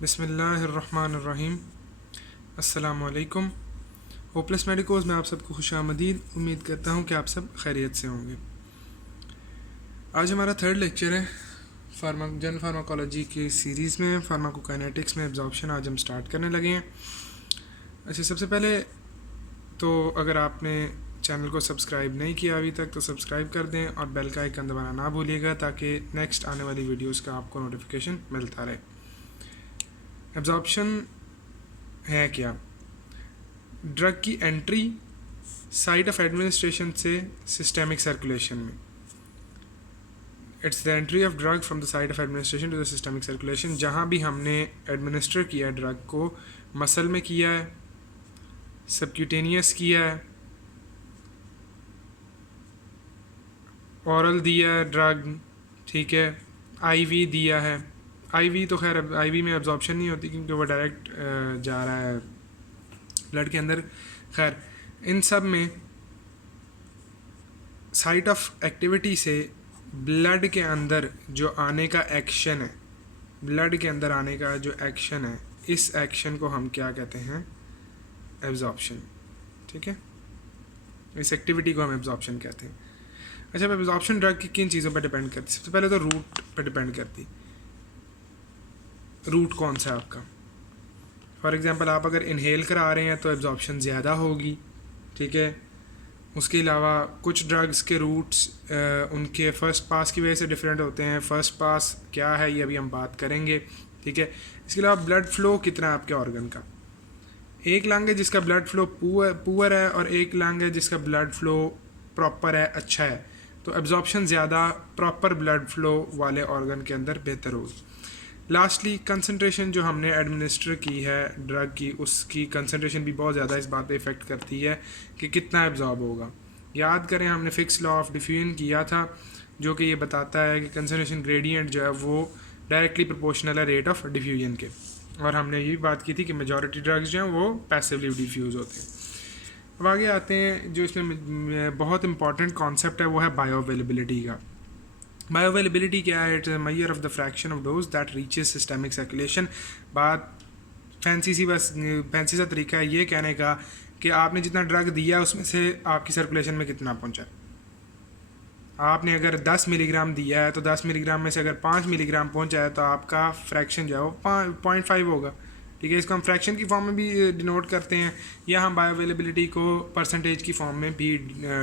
बिस्मिल्लाहिर्रहमानिर्रहीम। अस्सलामुअलैकुम। होपलेस मेडिकोज़ में आप सबको खुशामदीद। उम्मीद करता हूँ कि आप सब खैरियत से होंगे। आज हमारा थर्ड लेक्चर है जनरल फार्माकोलॉजी की सीरीज़ में फार्माकोकाइनेटिक्स में एब्जॉर्प्शन। आज हम स्टार्ट करने लगे हैं। अच्छा, सबसे पहले तो अगर आपने चैनल को सब्सक्राइब नहीं किया अभी तक तो सब्सक्राइब कर दें और बेल का आइकन दबाना ना भूलिएगा ताकि नेक्स्ट आने वाली वीडियोस का आपको नोटिफिकेशन मिलता रहे। एब्जॉर्प्शन है क्या? ड्रग की एंट्री साइट ऑफ एडमिनिस्ट्रेशन से सिस्टेमिक सर्कुलेशन में। It's the entry of drug from the site of administration to the systemic circulation. जहाँ भी हमने एडमिनिस्टर किया ड्रग को, मसल में किया है, सबक्यूटेनियस किया है, औरल दिया है ड्रग, ठीक है, आईवी दिया है। आईवी तो खैर आईवी में एब्जॉर्प्शन नहीं होती क्योंकि वो डायरेक्ट जा रहा है ब्लड के अंदर। खैर, इन सब में साइट ऑफ एक्टिविटी से ब्लड के अंदर जो आने का एक्शन है, ब्लड के अंदर आने का जो एक्शन है, इस एक्शन को हम क्या कहते हैं? एब्जॉर्प्शन। ठीक है, इस एक्टिविटी को हम एब्जॉर्प्शन कहते हैं। अच्छा, अब एब्जॉर्प्शन ड्रग की किन चीज़ों पर डिपेंड करती है? सबसे पहले तो रूट पर डिपेंड करती। रूट कौन सा है आपका? फॉर एग्जांपल, आप अगर इनहेल करा रहे हैं तो एब्जॉर्प्शन ज़्यादा होगी। ठीक है, उसके अलावा कुछ ड्रग्स के रूट्स उनके फर्स्ट पास की वजह से डिफरेंट होते हैं। फर्स्ट पास क्या है ये अभी हम बात करेंगे। ठीक है, इसके अलावा ब्लड फ्लो कितना है आपके ऑर्गन का। एक लंग है जिसका ब्लड फ्लो पुअर है और एक लंग है जिसका ब्लड फ्लो प्रॉपर है, अच्छा है, तो एब्जॉर्प्शन ज़्यादा प्रॉपर ब्लड फ्लो वाले ऑर्गन के अंदर बेहतर होगी। लास्टली, कंसनट्रेशन जो हमने एडमिनिस्टर की है ड्रग की, उसकी कंसनट्रेशन भी बहुत ज़्यादा इस बात पे इफ़ेक्ट करती है कि कितना एब्जॉर्ब होगा। याद करें, हमने फिक्स लॉ ऑफ डिफ्यूजन किया था जो कि ये बताता है कि कंसनट्रेशन ग्रेडियंट जो है वो डायरेक्टली प्रोपोर्शनल है रेट ऑफ डिफ्यूजन के। और हमने ये भी बात की थी कि मेजॉरिटी ड्रग्स जो हैं वो पैसिवली डिफ्यूज़ होते हैं। अब आगे आते हैं, जो इसमें बहुत इंपॉर्टेंट कॉन्सेप्ट है वो है बायो अवेलेबिलिटी का। बायोअवेलेबिलिटी क्या है? It's a measure of the fraction of dose that reaches systemic circulation. बात फैंसी सा तरीका है ये कहने का कि आपने जितना ड्रग दिया उसमें से आपकी सर्कुलेशन में कितना पहुंचा। आपने अगर 10 मिलीग्राम दिया है तो 10 मिलीग्राम में से अगर 5 मिलीग्राम पहुंचा है तो आपका फ्रैक्शन जो है वो 0.5 होगा। ठीक है, इसको हम फ्रैक्शन की फॉर्म में भी डिनोट करते हैं या हम बायोअवेलेबिलिटी को परसेंटेज की फॉर्म में भी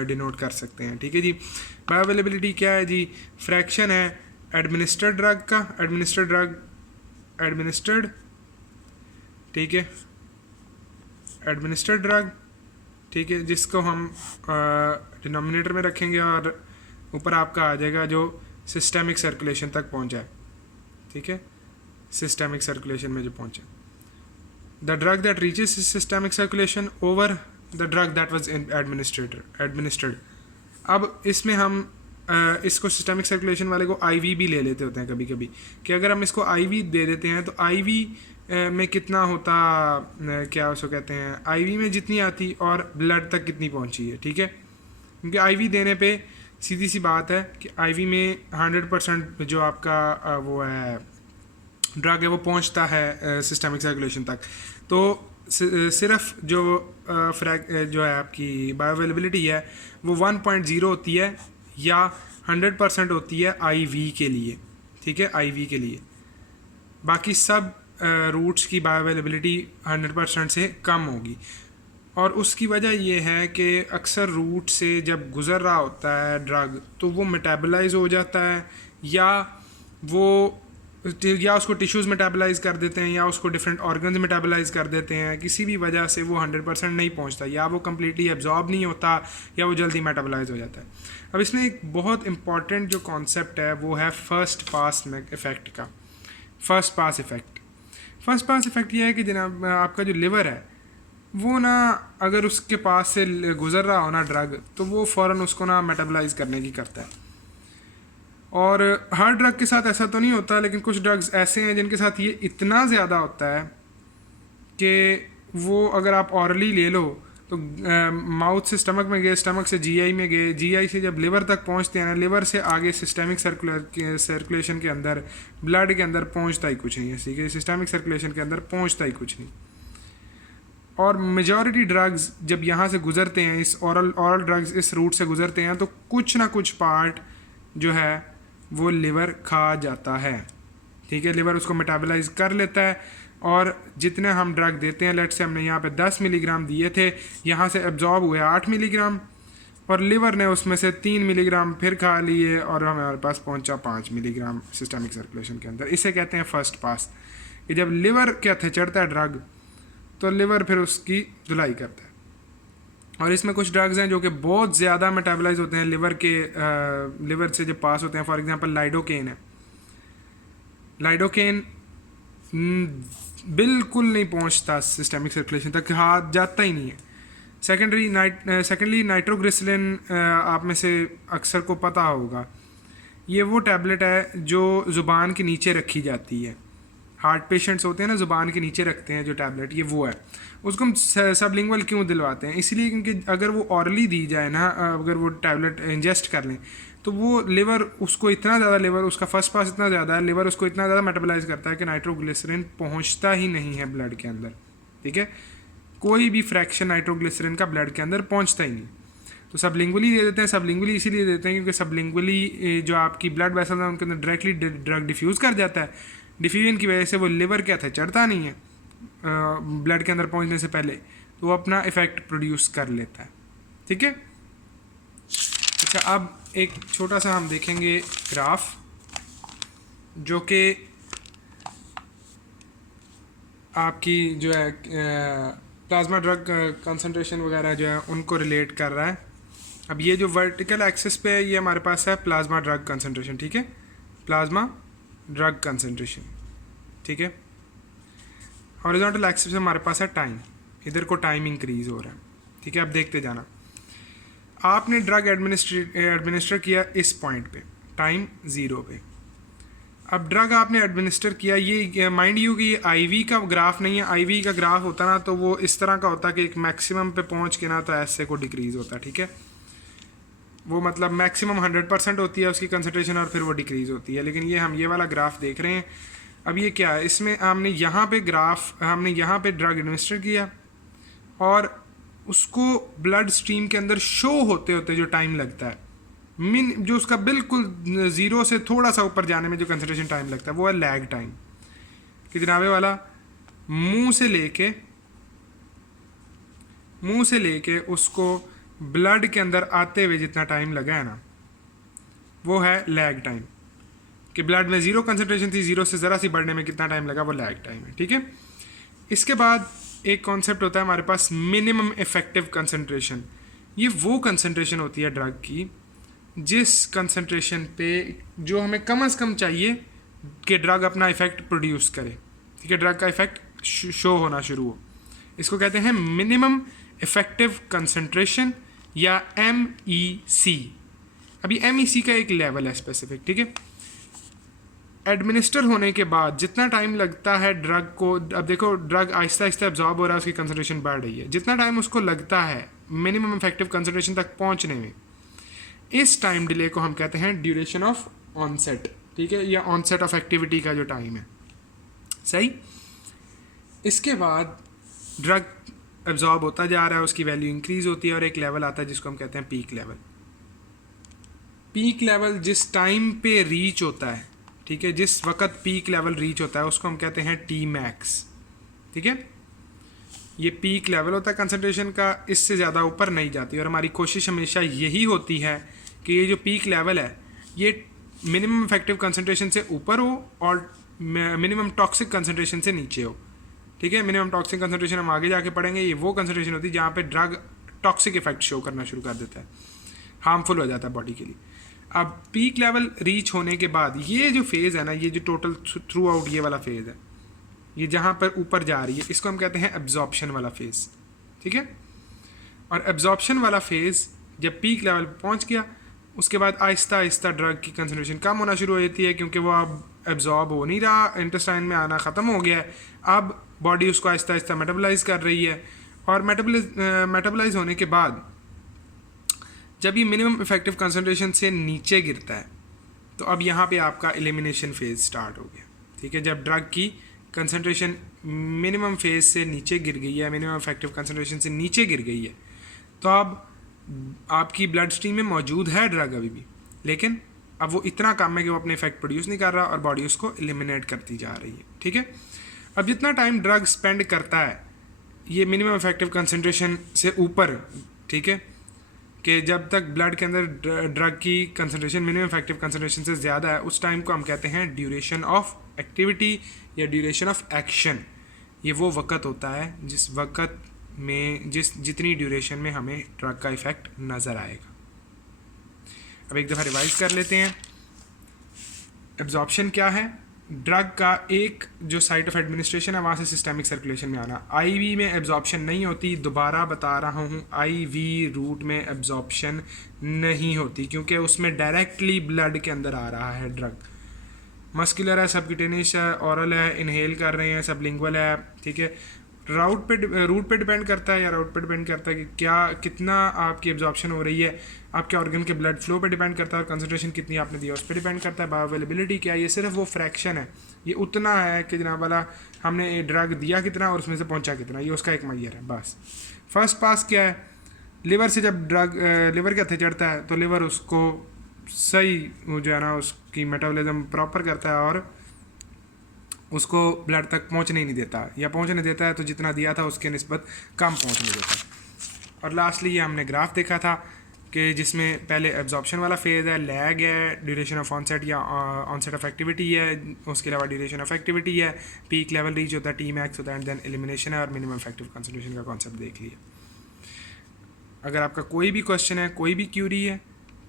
डिनोट कर सकते हैं। ठीक है जी, बायोअवेलेबिलिटी क्या है जी? फ्रैक्शन है एडमिनिस्टर्ड ड्रग का, एडमिनिस्टर्ड, ठीक है, एडमिनिस्टर्ड ड्रग, ठीक है, जिसको हम डिनोमिनेटर में रखेंगे और ऊपर आपका आ जाएगा जो सिस्टेमिक सर्कुलेशन तक पहुंचा है। ठीक है, सिस्टेमिक सर्कुलेशन में जो पहुंचा, the drug that reaches systemic circulation over the drug that was administered. अब इसमें हम इसको सिस्टेमिक सर्कुलेशन वाले को आईवी भी ले लेते होते हैं कभी कभी, कि अगर हम इसको आईवी दे देते हैं तो आईवी में कितना होता, क्या उसको कहते हैं, आईवी में जितनी आती और ब्लड तक कितनी पहुंची है। ठीक है, क्योंकि आईवी देने पे सीधी सी बात है कि आईवी में 100% जो आपका वो है ड्रग है वो पहुंचता है सिस्टेमिक सर्कुलेशन तक। तो सिर्फ जो जो है आपकी बायोअवेलेबिलिटी है वो 1.0 होती है या 100% होती है आईवी के लिए। ठीक है, आईवी के लिए बाकी सब रूट्स की बायोअवेलेबिलिटी 100% से कम होगी। और उसकी वजह ये है कि अक्सर रूट से जब गुज़र रहा होता है ड्रग तो वो मेटाबलाइज हो जाता है या उसको टिश्यूज़ मेटाबलाइज कर देते हैं या उसको डिफरेंट ऑर्गन्स मेटाबलाइज कर देते हैं। किसी भी वजह से वो 100% नहीं पहुंचता, या वो कम्प्लीटली एब्जॉर्ब नहीं होता या वो जल्दी मेटाबलाइज हो जाता है। अब इसमें एक बहुत इंपॉर्टेंट जो कॉन्सेप्ट है वो है फर्स्ट पास इफ़ेक्ट का। फर्स्ट पास इफ़ेक्ट ये है कि जनाब आपका जो लिवर है वो ना, अगर उसके पास से गुज़र रहा हो ना ड्रग तो वो फ़ौरन उसको ना मेटाबलाइज करने की करता है। और हर ड्रग के साथ ऐसा तो नहीं होता, लेकिन कुछ ड्रग्स ऐसे हैं जिनके साथ ये इतना ज़्यादा होता है कि वो अगर आप ऑरली ले लो तो तो माउथ से स्टमक में गए, स्टमक से जीआई में गए, जीआई से जब लिवर तक पहुंचते हैं ना, लिवर से आगे सिस्टमिक सर्कुलेशन के अंदर, ब्लड के अंदर पहुंचता ही कुछ नहीं है, ठीक है, सिस्टमिक सर्कुलेशन के अंदर पहुंचता ही कुछ नहीं। और मेजॉरिटी ड्रग्स जब यहाँ से गुजरते हैं, इस औरल ड्रग्स इस रूट से गुजरते हैं, तो कुछ ना कुछ पार्ट जो है वो लिवर खा जाता है, ठीक है, लिवर उसको मेटाबलाइज कर लेता है। और जितने हम ड्रग देते हैं, लेट से हमने यहाँ पे 10 मिलीग्राम दिए थे, यहाँ से एब्जॉर्ब हुए 8 मिलीग्राम, और लिवर ने उसमें से 3 मिलीग्राम फिर खा लिए, और हमारे पास पहुँचा 5 मिलीग्राम सिस्टमिक सर्कुलेशन के अंदर। इसे कहते हैं फर्स्ट पास, कि जब लिवर के हथे चढ़ता है ड्रग, तो लिवर फिर उसकी धुलाई करता है। और इसमें कुछ ड्रग्स हैं जो कि बहुत ज़्यादा मेटाबलाइज होते हैं लिवर से जब पास होते हैं। फॉर एग्जांपल लाइडोकेन है, लाइडोकेन बिल्कुल नहीं पहुंचता सिस्टमिक सर्कुलेशन तक, हाथ जाता ही नहीं है। सेकेंडली नाइट्रोग्लिसरिन, आप में से अक्सर को पता होगा, ये वो टैबलेट है जो ज़ुबान के नीचे रखी जाती है। हार्ट पेशेंट्स होते हैं ना, ज़ुबान के नीचे रखते हैं जो टैबलेट, ये वो है। उसको हम सबलिंगुअल क्यों दिलवाते हैं? इसलिए क्योंकि अगर वो ऑरली दी जाए ना, अगर वो टैबलेट इंजेस्ट कर लें, तो वो लिवर उसको इतना ज़्यादा, लिवर उसका फर्स्ट पास इतना ज़्यादा है, लिवर उसको इतना ज़्यादा मेटाबलाइज करता है कि नाइट्रोग्लिसरिन पहुँचता ही नहीं है ब्लड के अंदर, ठीक है, कोई भी फ्रैक्शन नाइट्रोग्लिसरिन का ब्लड के अंदर पहुँचता ही नहीं। तो सबलिंगुअली दे देते हैं। सबलिंगुअली इसीलिए देते हैं क्योंकि सबलिंगुअली जो आपकी ब्लड वेसल है उनके अंदर डायरेक्टली ड्रग डिफ्यूज़ कर जाता है। डिफ्यूजन की वजह से वो लिवर क्या था, चढ़ता नहीं है ब्लड के अंदर पहुंचने से पहले, तो वो अपना इफेक्ट प्रोड्यूस कर लेता है, ठीक है। अच्छा, अब एक छोटा सा हम देखेंगे ग्राफ, जो कि आपकी जो है प्लाज्मा ड्रग कंसंट्रेशन वगैरह जो है उनको रिलेट कर रहा है। अब ये जो वर्टिकल एक्सिस पे है, ये हमारे पास है प्लाज्मा ड्रग कंसंट्रेशन, ठीक है, प्लाज्मा ड्रग कंसंट्रेशन, ठीक है। हॉरिजॉन्टल एक्सिस पे हमारे पास है टाइम, इधर को टाइम इंक्रीज हो रहा है, ठीक है। अब देखते जाना, आपने ड्रग एडमिनिस्टर किया इस पॉइंट पे, टाइम 0 पे। अब ड्रग आपने एडमिनिस्टर किया, ये माइंड यू कि ये आईवी का ग्राफ नहीं है। आईवी का ग्राफ होता ना तो वो इस तरह का होता कि एक मैक्सिमम पे पहुंच के ना तो ऐसे को डिक्रीज होता, ठीक है, वो मतलब मैक्सिमम 100% होती है उसकी कंसंट्रेशन और फिर वो डिक्रीज होती है। लेकिन ये हम ये वाला ग्राफ देख रहे हैं। अब ये क्या है, इसमें हमने यहाँ पे ड्रग एडमिनिस्टर किया और उसको ब्लड स्ट्रीम के अंदर शो होते होते जो टाइम लगता है, जो उसका बिल्कुल 0 से थोड़ा सा ऊपर जाने में जो कंसंट्रेशन टाइम लगता है वो है लैग टाइम। कि जनाबे वाला मुंह से लेके उसको ब्लड के अंदर आते हुए जितना टाइम लगा है ना, वो है लैग टाइम। कि ब्लड में 0 कंसंट्रेशन थी, 0 से ज़रा सी बढ़ने में कितना टाइम लगा, वो लैग टाइम है, ठीक है। इसके बाद एक कॉन्सेप्ट होता है हमारे पास मिनिमम इफेक्टिव कंसंट्रेशन। ये वो कंसंट्रेशन होती है ड्रग की जिस कंसंट्रेशन पे जो हमें कम से कम चाहिए कि ड्रग अपना इफेक्ट प्रोड्यूस करे, ठीक है, ड्रग का इफेक्ट शो होना शुरू हो। इसको कहते हैं मिनिमम इफेक्टिव कंसंट्रेशन या MEC। अभी MEC का एक लेवल है स्पेसिफिक, ठीक है। एडमिनिस्टर होने के बाद जितना टाइम लगता है ड्रग को, अब देखो ड्रग आहिस्ता आहिस्ता एब्जॉर्ब हो रहा है, उसकी कंसंट्रेशन बढ़ रही है, जितना टाइम उसको लगता है मिनिमम इफेक्टिव कंसंट्रेशन तक पहुंचने में, इस टाइम डिले को हम कहते हैं ड्यूरेशन ऑफ ऑनसेट, ठीक है, या ऑनसेट ऑफ एक्टिविटी का जो टाइम है, सही। इसके बाद ड्रग एब्जॉर्ब होता जा रहा है, उसकी वैल्यू इंक्रीज होती है और एक लेवल आता है जिसको हम कहते हैं पीक लेवल। पीक लेवल जिस टाइम पे रीच होता है, ठीक है, जिस वक्त पीक लेवल रीच होता है उसको हम कहते हैं Tmax, ठीक है। ये पीक लेवल होता है कंसंट्रेशन का, इससे ज़्यादा ऊपर नहीं जाती। और हमारी कोशिश हमेशा यही होती है कि ये जो पीक लेवल है ये मिनिमम इफेक्टिव कंसंट्रेशन से ऊपर हो और मिनिमम टॉक्सिक कंसंट्रेशन से नीचे हो, ठीक है। मिनिमम टॉक्सिक कंसंट्रेशन हम आगे जाके पढ़ेंगे, ये वो कंसंट्रेशन होती है जहाँ पे ड्रग टॉक्सिक इफेक्ट शो करना शुरू कर देता है, हार्मफुल हो जाता है बॉडी के लिए। अब पीक लेवल रीच होने के बाद ये जो फेज़ है ना, ये जो टोटल थ्रू आउट ये वाला फेज़ है, ये जहाँ पर ऊपर जा रही है, इसको हम कहते हैं एब्जॉर्प्शन वाला फेज़, ठीक है। और एब्जॉर्प्शन वाला फेज़ जब पीक लेवल पर पहुँच गया, उसके बाद आहिस्ता आहिस्ता ड्रग की कंसंट्रेशन कम होना शुरू हो जाती है क्योंकि वो अब एब्जॉर्ब हो नहीं रहा, इंटेस्टाइन में आना ख़त्म हो गया है। अब बॉडी उसको आहिस्ता आहिस्ता मेटाबलाइज कर रही है और मेटाबोलाइज होने के बाद जब ये मिनिमम इफेक्टिव कंसंट्रेशन से नीचे गिरता है तो अब यहाँ पे आपका एलिमिनेशन फेज स्टार्ट हो गया, ठीक है। जब ड्रग की कंसंट्रेशन मिनिमम फेज से नीचे गिर गई है, मिनिमम इफेक्टिव कंसंट्रेशन से नीचे गिर गई है, तो अब आपकी ब्लड स्ट्रीम में मौजूद है ड्रग अभी भी, लेकिन अब वो इतना कम है कि वो अपने इफेक्ट प्रोड्यूस नहीं कर रहा और बॉडी उसको एलिमिनेट करती जा रही है, ठीक है। अब जितना टाइम ड्रग स्पेंड करता है ये मिनिमम इफेक्टिव कंसंट्रेशन से ऊपर, ठीक है, कि जब तक ब्लड के अंदर ड्रग की कंसंट्रेशन मिनिमम इफेक्टिव कंसंट्रेशन से ज़्यादा है, उस टाइम को हम कहते हैं ड्यूरेशन ऑफ एक्टिविटी या ड्यूरेशन ऑफ एक्शन। ये वो वक़्त होता है जिस वक़्त में जितनी ड्यूरेशन में हमें ड्रग का इफ़ेक्ट नज़र आएगा। अब एक दफ़ा रिवाइज कर लेते हैं। एब्जॉर्प्शन क्या है? ड्रग का एक जो साइट ऑफ एडमिनिस्ट्रेशन है वहाँ से सिस्टेमिक सर्कुलेशन में आना। आईवी में एब्जॉर्प्शन नहीं होती, दोबारा बता रहा हूँ, आईवी रूट में एब्जॉर्प्शन नहीं होती क्योंकि उसमें डायरेक्टली ब्लड के अंदर आ रहा है ड्रग। मस्कुलर है, सबक्यूटेनियस है, ओरल है, इनहेल कर रहे हैं, सबलिंगुअल है, ठीक है। रूट पे डिपेंड करता है या राउट पे डिपेंड करता है कि कितना आपकी एब्जॉर्प्शन हो रही है, आपके ऑर्गन के ब्लड फ्लो पे डिपेंड करता है, और कंसंट्रेशन कितनी आपने दी है उस पर डिपेंड करता है। बायो अवेलेबिलिटी क्या है? ये सिर्फ वो फ्रैक्शन है, ये उतना है कि जनाब वाला हमने ड्रग दिया कितना और उसमें से पहुंचा कितना, ये उसका एक मैयर है बस। फर्स्ट पास क्या है? लिवर से जब ड्रग लिवर के हथे चढ़ता है तो लिवर उसको सही जो है ना उसकी मेटाबॉलिज्म प्रॉपर करता है और उसको ब्लड तक पहुंचने ही नहीं देता, या पहुंचने देता है तो जितना दिया था उसके निस्बत कम पहुंचने देता है। और लास्टली ये हमने ग्राफ देखा था कि जिसमें पहले एब्जॉर्प्शन वाला फेज़ है, लैग है, ड्यूरेशन ऑफ ऑनसेट या ऑनसेट ऑफ एक्टिविटी है, उसके अलावा ड्यूरेशन ऑफ एक्टिविटी है, पीक लेवल रीच होता है, टी मैक्स होता है, एंड देन एलिमिनेशन है और मिनिमम इफेक्टिव कंसंट्रेशन का कॉन्सेप्ट देख लिया। अगर आपका कोई भी क्वेश्चन है, कोई भी क्यूरी है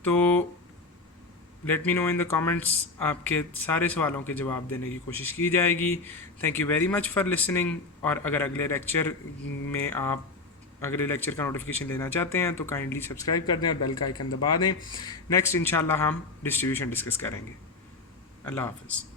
तो let me know in the comments, आपके सारे सवालों के जवाब देने की कोशिश की जाएगी। Thank you very much for listening. और अगर अगले लेक्चर में आप अगले लेक्चर का नोटिफिकेशन लेना चाहते हैं तो काइंडली सब्सक्राइब कर दें और बेल का आइकन दबा दें। नेक्स्ट इंशाल्लाह हम डिस्ट्रीब्यूशन डिस्कस करेंगे। अल्लाह हाफ़िज़।